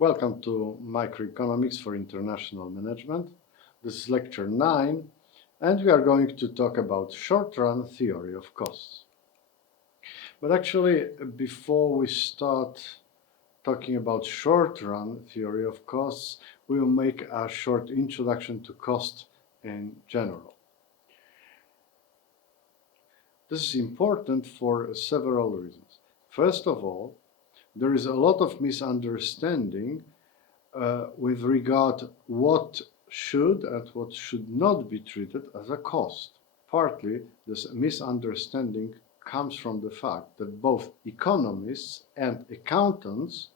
Welcome to Microeconomics for International Management. This is lecture 9, and we are going to talk about short-run theory of costs. But actually, before we start talking about short-run theory of costs, we will make a short introduction to cost in general. This is important for several reasons. First of all, there is a lot of misunderstanding with regard what should and what should not be treated as a cost. Partly, this misunderstanding comes from the fact that both economists and accountants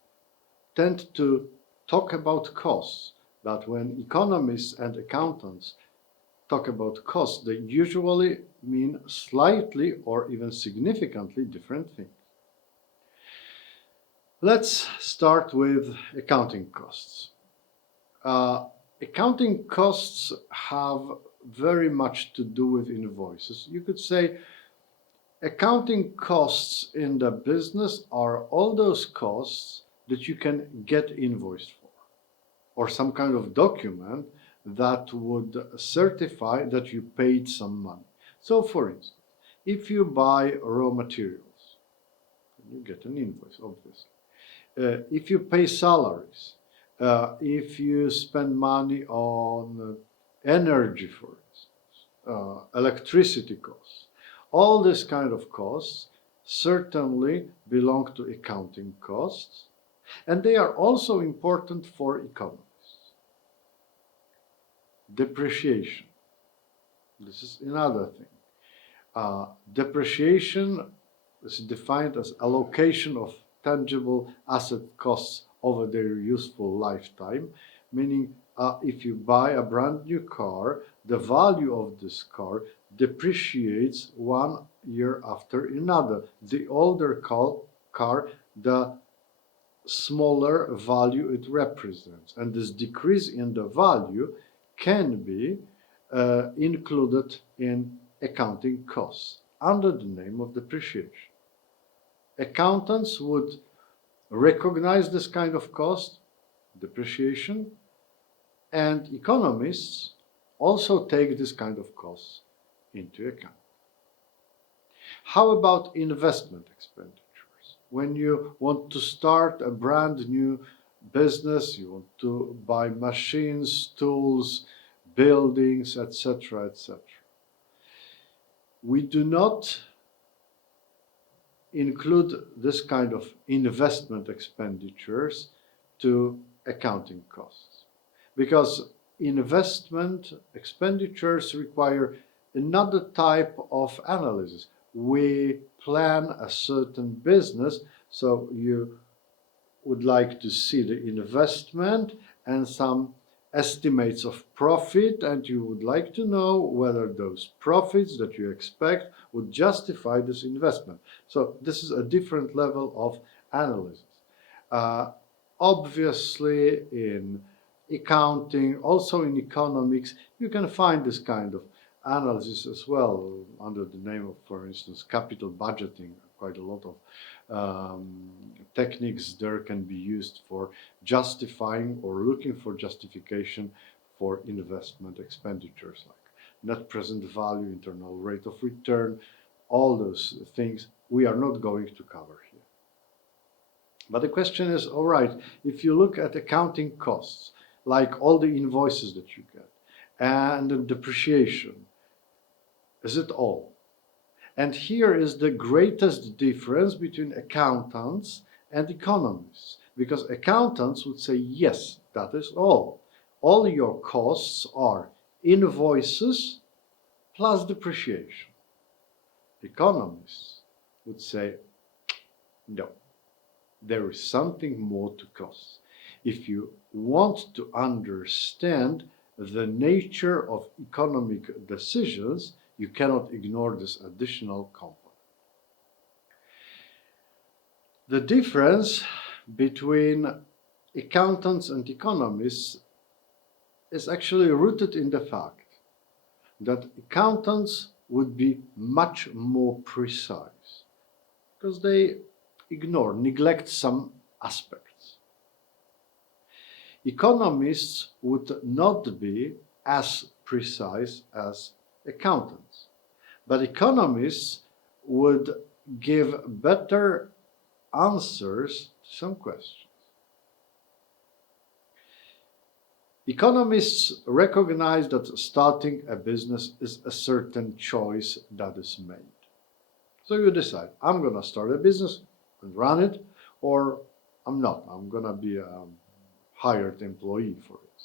tend to talk about costs, but when economists and accountants talk about costs, they usually mean slightly or even significantly different things. Let's start with accounting costs. Accounting costs have very much to do with invoices. You could say accounting costs in the business are all those costs that you can get invoiced for, or some kind of document that would certify that you paid some money. So, for instance, if you buy raw materials, you get an invoice, obviously. If you pay salaries, if you spend money on energy, for instance, electricity costs, all this kind of costs certainly belong to accounting costs, and they are also important for economists. Depreciation. This is another thing. Depreciation is defined as allocation of tangible asset costs over their useful lifetime, meaning if you buy a brand new car, the value of this car depreciates 1 year after another. The older car, the smaller value it represents. And this decrease in the value can be included in accounting costs under the name of depreciation. Accountants would recognize this kind of cost, depreciation, and economists also take this kind of costs into account. How about investment expenditures? When you want to start a brand new business, you want to buy machines, tools, buildings, etc., etc. We do not include this kind of investment expenditures to accounting costs, because investment expenditures require another type of analysis. We plan a certain business, so you would like to see the investment and some estimates of profit, and you would like to know whether those profits that you expect would justify this investment. So this is a different level of analysis. Obviously, in accounting, also in economics, you can find this kind of analysis as well under the name of, for instance, capital budgeting. Quite a lot of techniques there can be used for justifying or looking for justification for investment expenditures, like net present value, internal rate of return, all those things we are not going to cover here. But the question is, all right, if you look at accounting costs, like all the invoices that you get, and the depreciation, is it all? And here is the greatest difference between accountants and economists, because accountants would say, yes, that is all. All your costs are invoices plus depreciation. Economists would say, no, there is something more to costs. If you want to understand the nature of economic decisions, you cannot ignore this additional component. The difference between accountants and economists is actually rooted in the fact that accountants would be much more precise because they neglect some aspects. Economists would not be as precise as accountants, but economists would give better answers to some questions. Economists recognize that starting a business is a certain choice that is made. So you decide, I'm going to start a business and run it, or I'm not. I'm going to be a hired employee for it.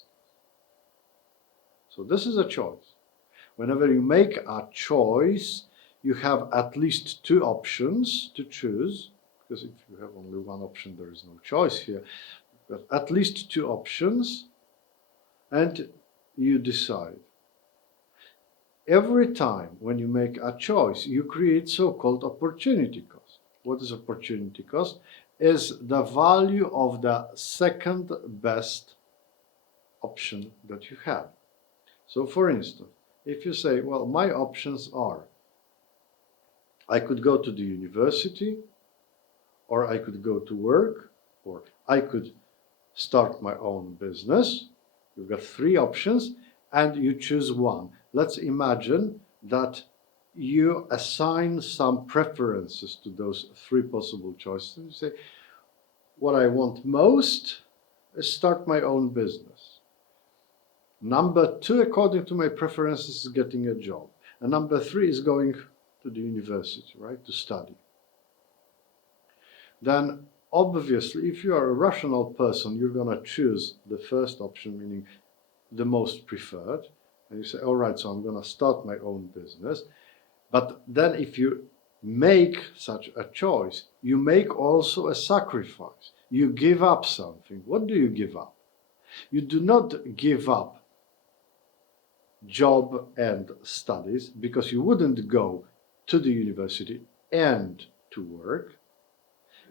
So this is a choice. Whenever you make a choice, you have at least two options to choose, because if you have only one option, there is no choice here. But at least two options, and you decide. Every time when you make a choice, you create so-called opportunity cost. What is opportunity cost? Is the value of the second best option that you have. So for instance, if you say, well, my options are, I could go to the university, or I could go to work, or I could start my own business. You've got three options and you choose one. Let's imagine that you assign some preferences to those three possible choices. You say, what I want most is start my own business. Number two, according to my preferences, is getting a job. And number three is going to the university, right, to study. Then obviously, if you are a rational person, you're going to choose the first option, meaning the most preferred. And you say, all right, so I'm going to start my own business. But then if you make such a choice, you make also a sacrifice. You give up something. What do you give up? You do not give up job and studies, because you wouldn't go to the university and to work.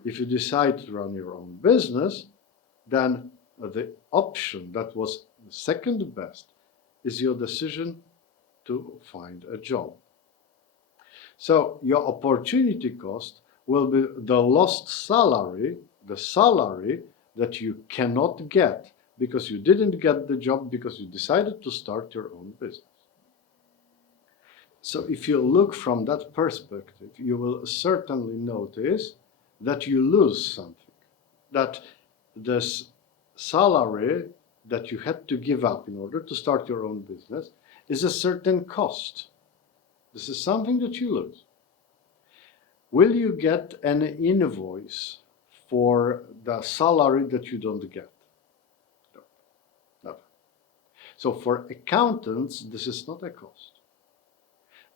If you decide to run your own business, then the option that was the second best is your decision to find a job. So your opportunity cost will be the lost salary, the salary that you cannot get because you didn't get the job because you decided to start your own business. So if you look from that perspective, you will certainly notice that you lose something, that this salary that you had to give up in order to start your own business is a certain cost. This is something that you lose. Will you get an invoice for the salary that you don't get? No, never. So for accountants, this is not a cost.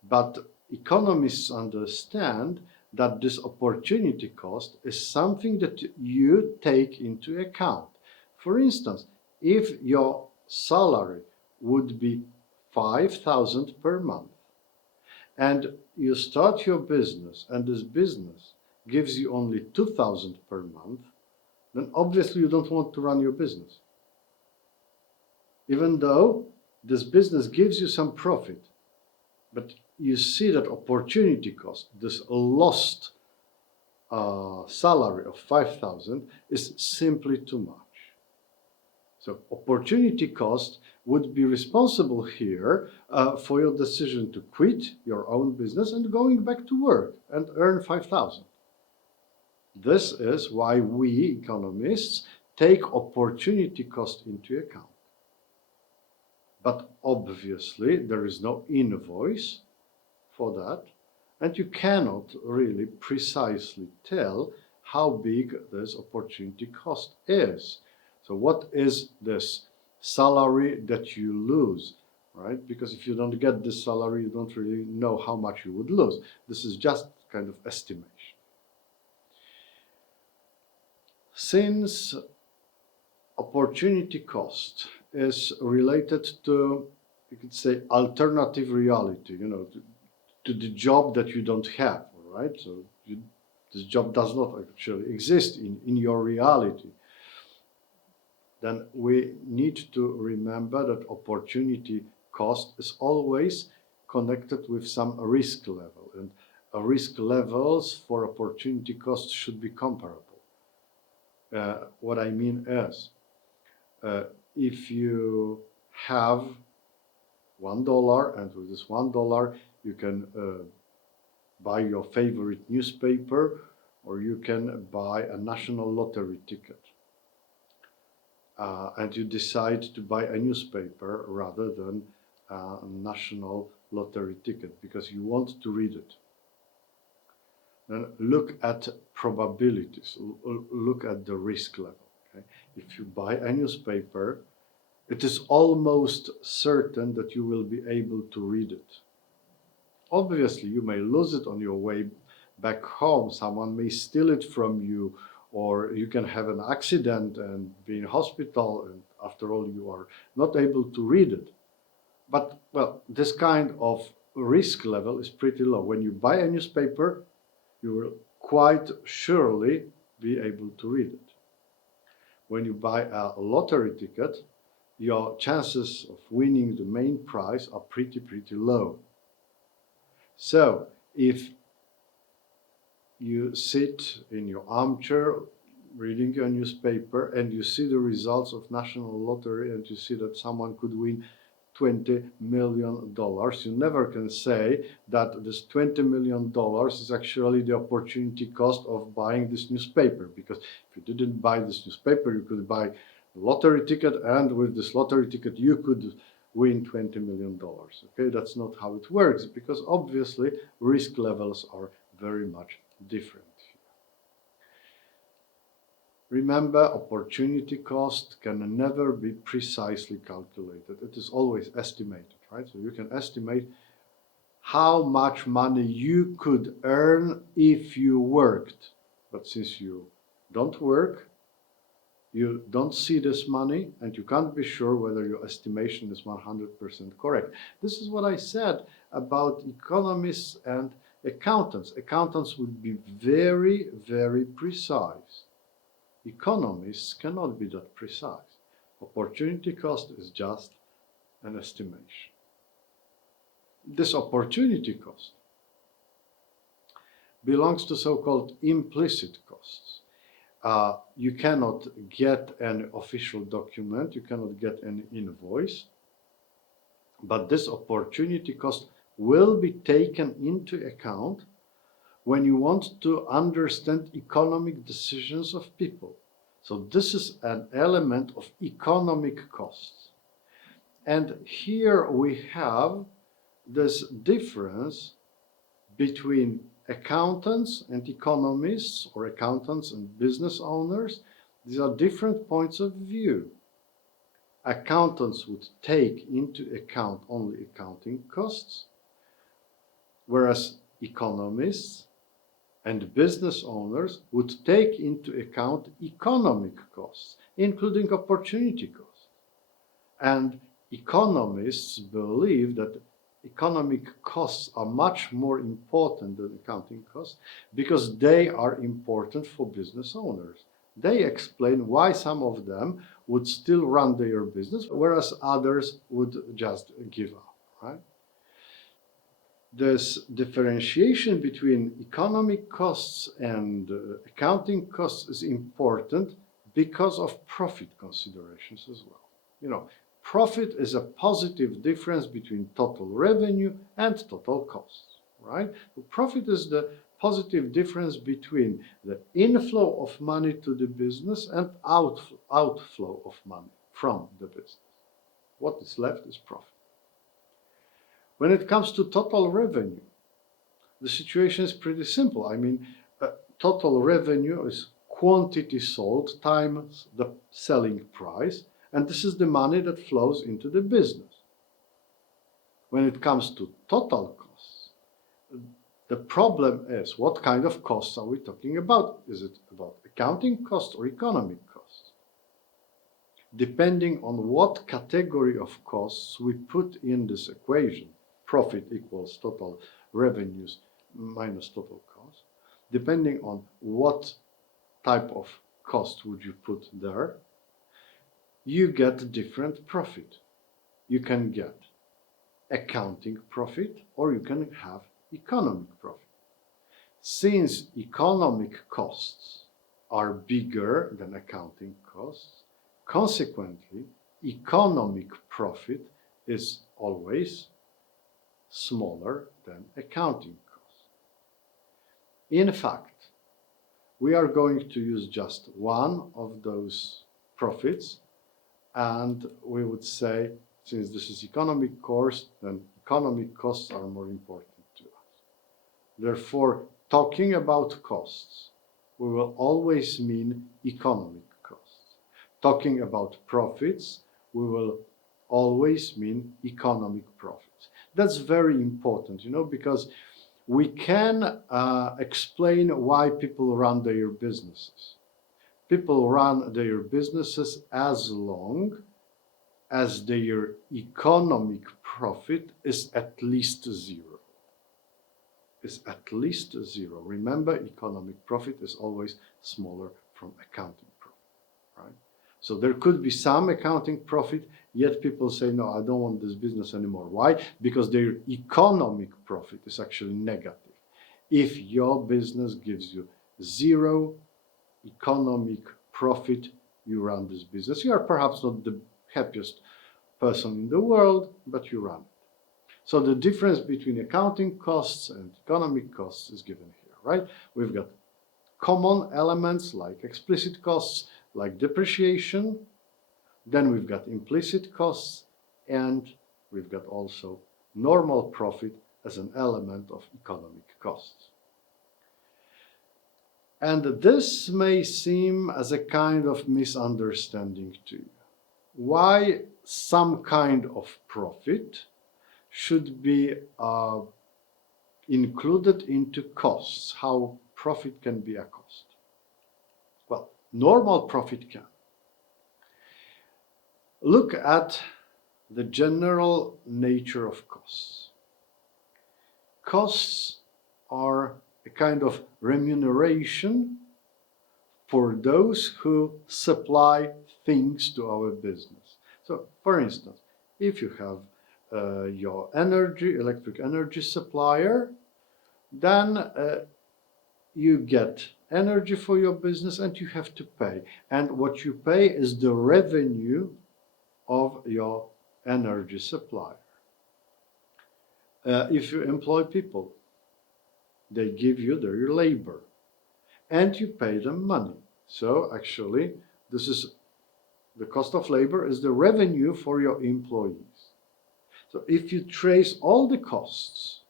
But economists understand that this opportunity cost is something that you take into account. For instance, if your salary would be 5,000 per month, and you start your business, and this business gives you only 2,000 per month, then obviously you don't want to run your business. Even though this business gives you some profit, but you see that opportunity cost, this lost salary of 5,000 is simply too much. So opportunity cost would be responsible here for your decision to quit your own business and going back to work and earn 5,000. This is why we economists take opportunity cost into account. But obviously there is no invoice for that, and you cannot really precisely tell how big this opportunity cost is. So what is this salary that you lose, right? Because if you don't get this salary, you don't really know how much you would lose. This is just kind of estimation. Since opportunity cost is related to, you could say, alternative reality, to the job that you don't have, all right? So this job does not actually exist in your reality. Then we need to remember that opportunity cost is always connected with some risk level, and risk levels for opportunity cost should be comparable. What I mean is, Uh, if you have $1, and with this $1 you can buy your favorite newspaper, or you can buy a national lottery ticket. And you decide to buy a newspaper rather than a national lottery ticket because you want to read it. Then look at probabilities, look at the risk level. Okay? If you buy a newspaper, it is almost certain that you will be able to read it. Obviously, you may lose it on your way back home. Someone may steal it from you, or you can have an accident and be in hospital, and after all, you are not able to read it. But, well, this kind of risk level is pretty low. When you buy a newspaper, you will quite surely be able to read it. When you buy a lottery ticket, your chances of winning the main prize are pretty low. So, if you sit in your armchair reading your newspaper and you see the results of national lottery and you see that someone could win $20 million, you never can say that this $20 million is actually the opportunity cost of buying this newspaper, because if you didn't buy this newspaper, you could buy a lottery ticket, and with this lottery ticket you could win $20 million. Okay, that's not how it works, because obviously risk levels are very much different. Remember, opportunity cost can never be precisely calculated. It is always estimated, right? So you can estimate how much money you could earn if you worked. But since you don't work, you don't see this money, and you can't be sure whether your estimation is 100% correct. This is what I said about economists and accountants. Accountants would be very precise. Economists cannot be that precise. Opportunity cost is just an estimation. This opportunity cost belongs to so-called implicit costs. You cannot get an official document, you cannot get an invoice, but this opportunity cost will be taken into account when you want to understand economic decisions of people. So this is an element of economic costs. And here we have this difference between accountants and economists, or accountants and business owners. These are different points of view. Accountants would take into account only accounting costs, whereas economists and business owners would take into account economic costs, including opportunity costs. And economists believe that economic costs are much more important than accounting costs because they are important for business owners. They explain why some of them would still run their business, whereas others would just give up, right? This differentiation between economic costs and accounting costs is important because of profit considerations as well. You know, profit is a positive difference between total revenue and total costs, right? So profit is the positive difference between the inflow of money to the business and outflow of money from the business. What is left is profit. When it comes to total revenue, the situation is pretty simple. I mean, total revenue is quantity sold times the selling price, and this is the money that flows into the business. When it comes to total costs, the problem is, what kind of costs are we talking about? Is it about accounting costs or economic costs? Depending on what category of costs we put in this equation, profit equals total revenues minus total cost. Depending on what type of cost would you put there, you get different profit. You can get accounting profit, or you can have economic profit. Since economic costs are bigger than accounting costs, Consequently, economic profit is always smaller than accounting cost. In fact, we are going to use just one of those profits, and we would say, since this is economic course, then economic costs are more important to us. Therefore, talking about costs, we will always mean economic costs. Talking about profits, we will always mean economic profits. That's very important, because we can explain why people run their businesses. People run their businesses as long as their economic profit is at least zero. Remember, economic profit is always smaller from accounting profit, right? So there could be some accounting profit, yet people say, no, I don't want this business anymore. Why? Because their economic profit is actually negative. If your business gives you zero economic profit, you run this business. You are perhaps not the happiest person in the world, but you run it. So the difference between accounting costs and economic costs is given here, right? We've got common elements like explicit costs, like depreciation. Then we've got implicit costs, and we've got also normal profit as an element of economic costs. And this may seem as a kind of misunderstanding to you. Why some kind of profit should be included into costs? How profit can be a cost? Well, normal profit can. Look at the general nature of costs. Costs are a kind of remuneration for those who supply things to our business. So, for instance, if you have your electric energy supplier, then you get energy for your business and you have to pay. And what you pay is the revenue of your energy supplier. If you employ people, they give you their labor and you pay them money. So actually, this is the cost of labor is the revenue for your employees. So if you trace all the costs,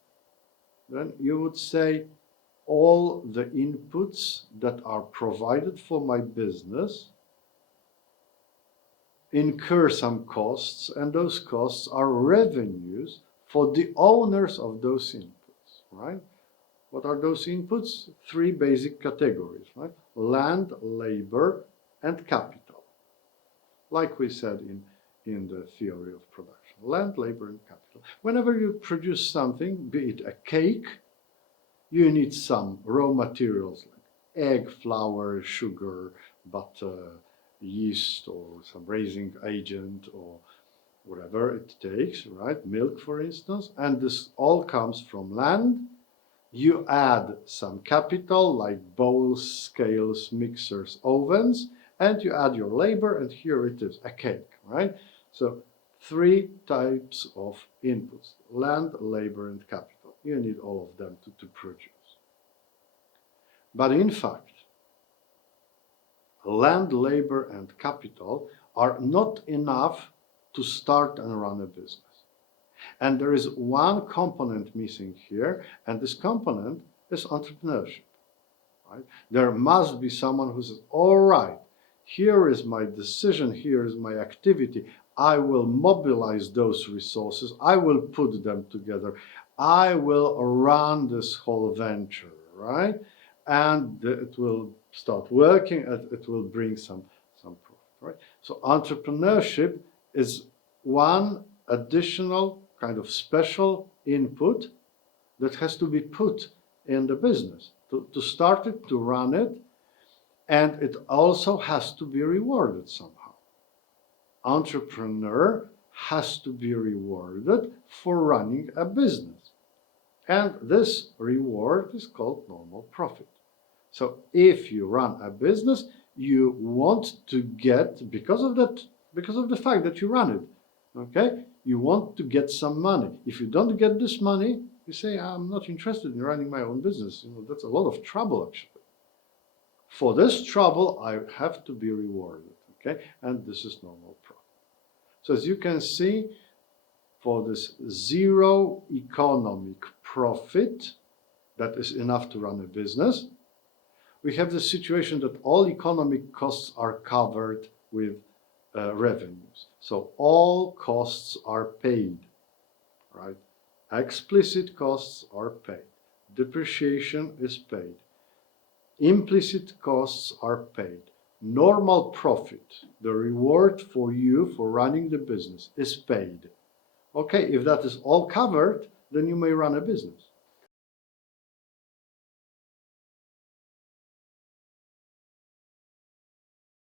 then you would say all the inputs that are provided for my business incur some costs, and those costs are revenues for the owners of those inputs, right? What are those inputs? Three basic categories, right? Land, labor, and capital. Like we said in the theory of production. Land, labor, and capital. Whenever you produce something, be it a cake, you need some raw materials like egg, flour, sugar, butter, yeast, or some raising agent, or whatever it takes, right? Milk, for instance. And this all comes from land. You add some capital like bowls, scales, mixers, ovens, and you add your labor, and here it is, a cake, right? So three types of inputs: land, labor, and capital. You need all of them to produce. But in fact, land, labor, and capital are not enough to start and run a business. And there is one component missing here, and this component is entrepreneurship. Right? There must be someone who says, all right, here is my decision, here is my activity. I will mobilize those resources. I will put them together. I will run this whole venture, right? And it will start working, and it will bring some profit, right? So entrepreneurship is one additional kind of special input that has to be put in the business to start it, to run it, and it also has to be rewarded somehow. Entrepreneur has to be rewarded for running a business. And this reward is called normal profit. So if you run a business, you want to get, because of the fact that you run it, okay, you want to get some money. If you don't get this money, you say, I'm not interested in running my own business. That's a lot of trouble, actually. For this trouble, I have to be rewarded, okay? And this is normal profit. So as you can see, for this zero economic profit, that is enough to run a business, we have the situation that all economic costs are covered with revenues. So all costs are paid, right? Explicit costs are paid. Depreciation is paid. Implicit costs are paid. Normal profit, the reward for you for running the business, is paid. Okay, if that is all covered, then you may run a business.